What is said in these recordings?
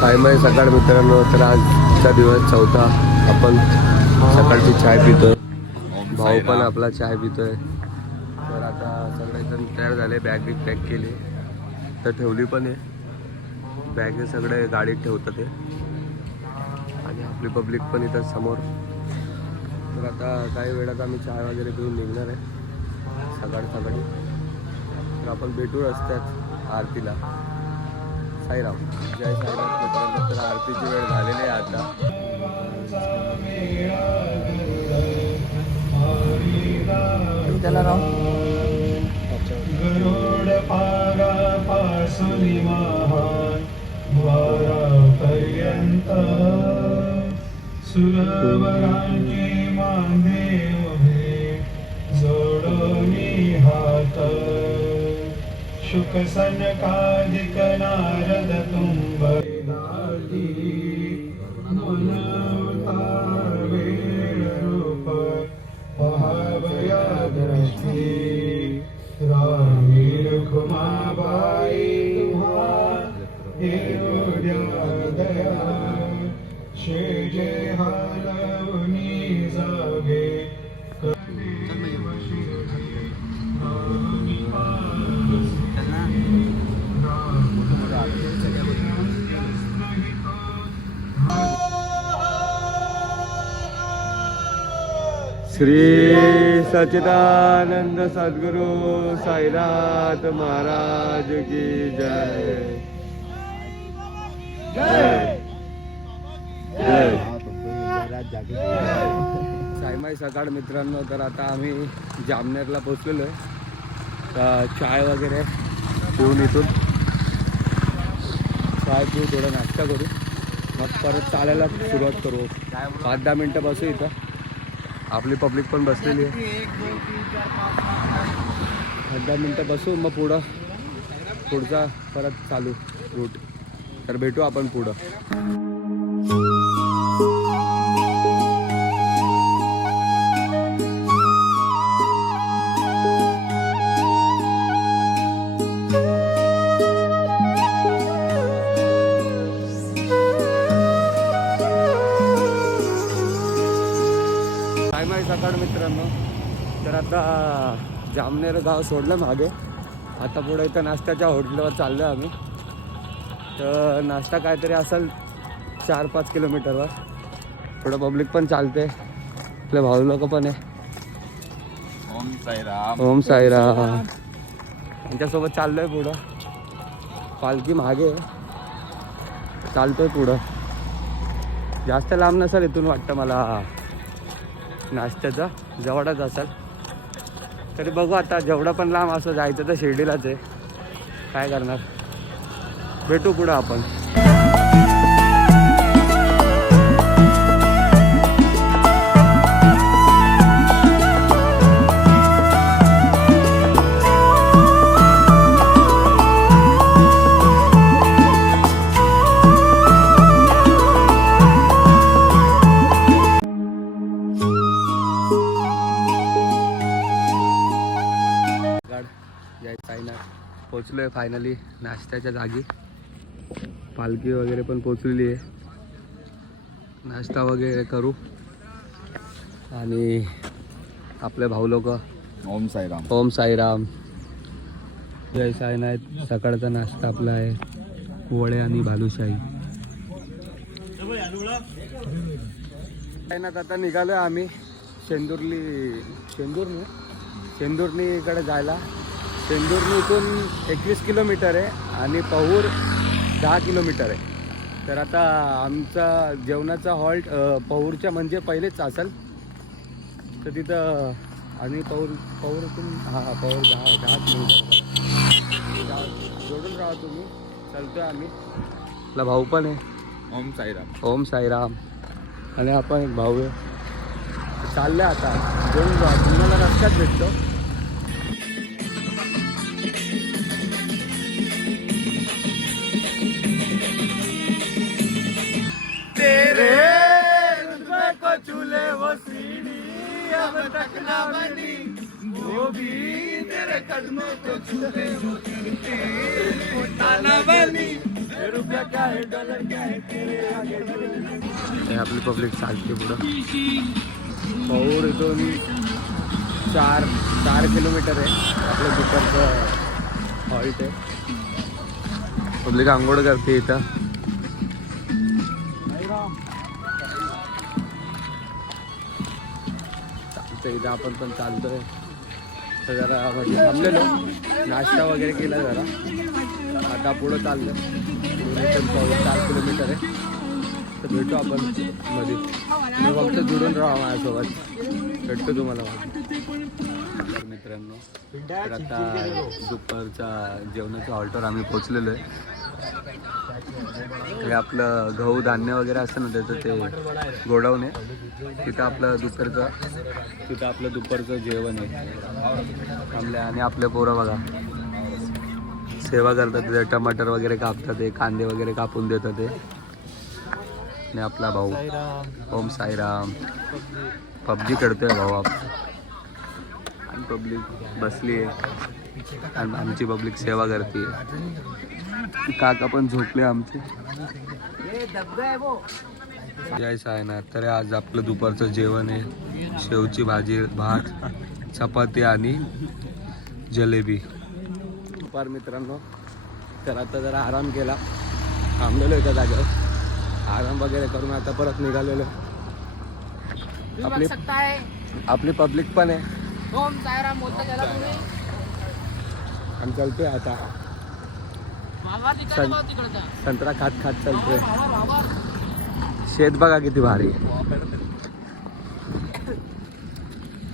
सायमाय सकाळ मित्रांनो. तर आजचा दिवस चौथा. आपण सकाळची चाय पितोय. भाऊ पण आपला चाय पितोय. तर आता सगळेजण तयार झाले. बॅग बिग पॅक केली तर ठेवली पण आहे. बॅग सगळे गाडीत ठेवतात ते. आणि आपली पब्लिक पण इथं समोर. तर आता काही वेळात आम्ही चाय वगैरे पिऊन निघणार आहे सकाळी. तर आपण भेटू रस्त्यात आरतीला. साईराम. जय साईराम मित्रांनो. तर आरतीची वेळ झालेली आहे आता. त्याला राव गरुड पासून महान द्वारापर्यंत सुरवरांची मांडे उभे जोडोनी हात शुक सनकादिक नारद तुंबई मनवता वेळ रूप पहावया दृष्टी रामी रुक्माबाई तुम्हा येऊद्या दया शेजे हालवनी जागे श्री सच्चिदानंद सद्गुरु साईनाथ महाराज की जय. जय जय. सायमाई सकाळ मित्रांनो. तर आता आम्ही जामनेरला पोचलेलो आहे. तर चाय वगैरे पिऊन इथून चाय पिऊ, थोडा नाश्ता करू, मग परत चालायला सुरुवात करू. 5-10 मिनटं बसू इथं. आपली पब्लिक पण बसलेली आहे. 10 मिनटं बसू, मग पुढचा परत चालू रूट. तर भेटू आपण पुढं. सकाळ मित्रांनो. तर आता जामनेर गाव सोडलं मागे. आता पुढे इथं नाश्त्याच्या हॉटेलवर चाललो आहे आम्ही. तर नाश्ता काहीतरी असेल 4-5 किलोमीटरवर. थोडं पब्लिक पण चालते. आपले भाऊ लोक पण आहे. ओम साईराम. ओम साईराम. त्यांच्यासोबत चाललोय पुढं. पालखी मागे चालतोय पुढं. जास्त लांब नसेल इथून वाटतं मला. नाश्त्याचा जवळच असेल. तरी बघू आता. जेवढं पण लांब असं जायचं तर शिर्डीलाच आहे. काय करणार. भेटू पुढं आपण. पोचलोय फायनली नाश्त्याच्या जागी. पालखी वगैरे पण पोचलेली आहे. नाश्ता वगैरे करू आणि आपले भाऊ लोक. ओम साईराम. ओम साईराम. जय साईनाथ. सकाळचा नाश्ता आपला आहे वडे आणि भालूशाही. साईनाथ आता निघालोय आम्ही शेंदुर्णी इकडे जायला. शेंदुर्णी इथून 21 किलोमीटर आहे आणि पहूर 10 किलोमीटर आहे. तर आता आमचा जेवणाचा हॉल्ट पहूरच्या म्हणजे पहिलेच असेल. तर तिथं आणि पहूरतून पहूर 10 किलोमीटर जोडून राहा तुम्ही. चालतोय आम्ही. आपला भाऊ पण आहे. ओम साईराम. ओम साईराम. आणि आपण एक भाऊ आहे. चालले आता. जोडून राहा. तुम्हाला रस्त्यात भेटतो. चूल्हे वो सीढ़ी अब तक ना बनी, वो भी तेरे हे आपली पब्लिक चालते पुढं. पौर इथून 4 किलोमीटर आहे आपलं दुपारचं हॉल्ट आहे. पब्लिक आंघोळ करते इथं. चालतं इथं आपण पण चालतोय. तर जरा म्हणजे थांबलेलो, नाश्ता वगैरे केला जरा. आता पुढं चाललं. इथून 4 किलोमीटर आहे. तर भेटू आपण मध्ये. मी फक्त जुडून राहा माझ्यासोबत. भेटतो तुम्हाला तर मित्रांनो. तर आता दुपारच्या जेवणाच्या हॉल्टवर आम्ही पोचलेलो आहे. हे आपलं गहू धान्य वगैरे असतं ना त्याचं ते गोडाऊन आहे. तिथं आपलं दुपारचं जेवण आहे. थांबले आणि आपले पोरं बघा सेवा करतात. तिथे टमाटर वगैरे कापतात, ते कांदे वगैरे कापून देतात ते. आणि आपला भाऊ ओम साईराम पबजी खेळतोय भाऊ. आणि पब्लिक बसली आहे आणि आमची पब्लिक सेवा करते. काका पण झोपले आमचे. यायचं आहे ना. तर आज आपलं दुपारचं जेवण आहे. शेवची भाजी, भात, चपाती आणि जलेबी. दुपार मित्रांनो. तर आता जरा आराम केला. थांबलेलो एका जागेवर. आराम वगैरे करून आता परत निघालेलो. आपली पब्लिक पण आहे. ओम साईराम बोलता गेला तुम्ही. आणि चालतोय आता. संत्रा खात चालतोय. शेत बघा किती भारी.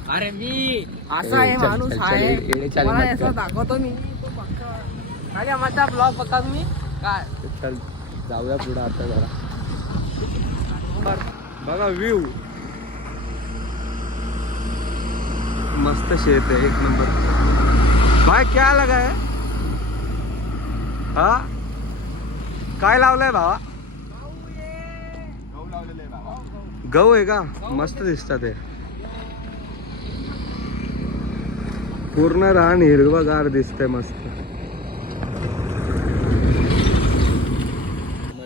अरे मी असा आहे माणूस आहे. मला असं दाखवतो मी. माझ्या माझा ब्लॉग बघा तुम्ही काय. चल जाऊया पुढे आता जरा. बघा व्ह्यू मस्त शेत आहे. एक नंबर. भाई क्या लगा है? हा काय लावलंय भावा? गहू आहे का? मस्त दिसतात ते. पूर्ण रान हिरवगार दिसतंय मस्त.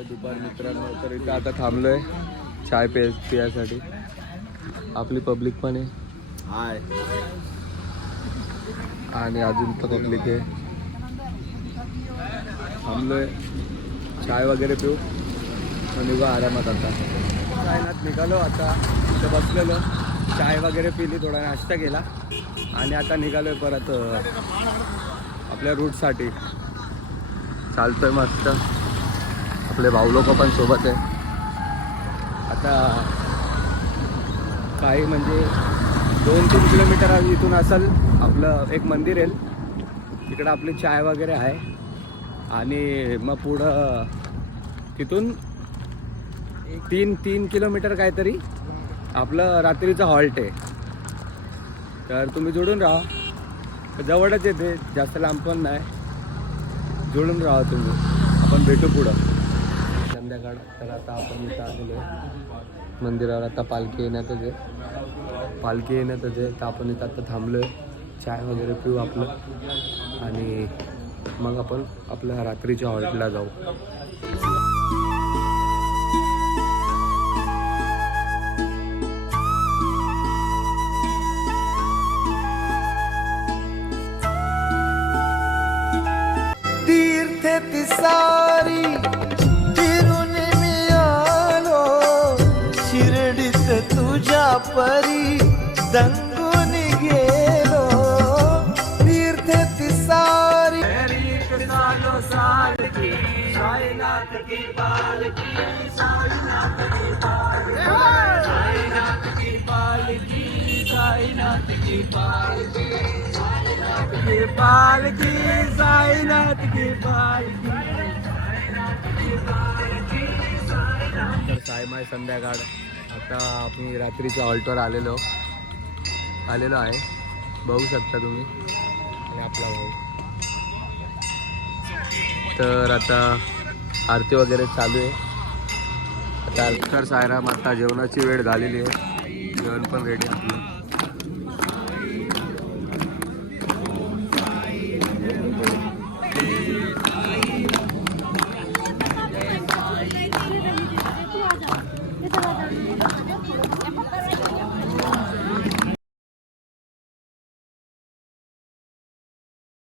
दुपार मित्रांनो. तर इथं आता थांबलोय चाय पियासाठी. आपली पब्लिक पण आहे. हाय. आणि अजून तर पब्लिक आहे. थांबलोय चाय वगैरे पिऊ निघू आरामात. आता चायनात निघालो. आता इथं बसलेलो, चाय वगैरे पिली, थोडा नाश्ता केला आणि आता निघालोय परत आपल्या रूटसाठी. चालतोय मस्त. आपले भाऊ लोक पण सोबत आहे. आता काही म्हणजे 2-3 किलोमीटर इथून असेल आपलं एक मंदिर येईल. तिकडं आपली चाय वगैरे आहे. आणि मग पुढं तिथून 3 किलोमीटर काहीतरी आपलं रात्रीचं हॉल्ट आहे. तर तुम्ही जोडून राहा. जवळच येते, जास्त लांब पण नाही. जोडून राहा तुम्ही. आपण भेटू पुढं संध्याकाळ. तर आता आपण इथं आलेलो आहे मंदिरावर. आता पालखी येण्यातच आहे. तर आपण इथं आता थांबलो आहे. चाय वगैरे पिऊ आपलं आणि मग आपण आपल्या रात्रीच्या हॉल्टला जाऊ. तीर्थ तिसारी फिरून मी आलो. शिर्डीत तुझ्या परी दंगून गेलो. तीर्थ तिसारी साईनाथ की पालकी, साईनाथ की पालकी, साईनाथ की पालकी, साईनाथ की पालकी, साईनाथ की पालकी, साईनाथ की पालकी. तर सायमाय संध्याकाळ. आता आपण रात्रीच्या हॉल्टवर आलेलो आहे. बघू शकता तुम्ही. आणि आपला भाऊ. तर आता आरती वगैरे चालू आहे. आता तर सायराम. आता जेवणाची वेळ झालेली आहे. जेवण पण रेडी आपलं. तिथे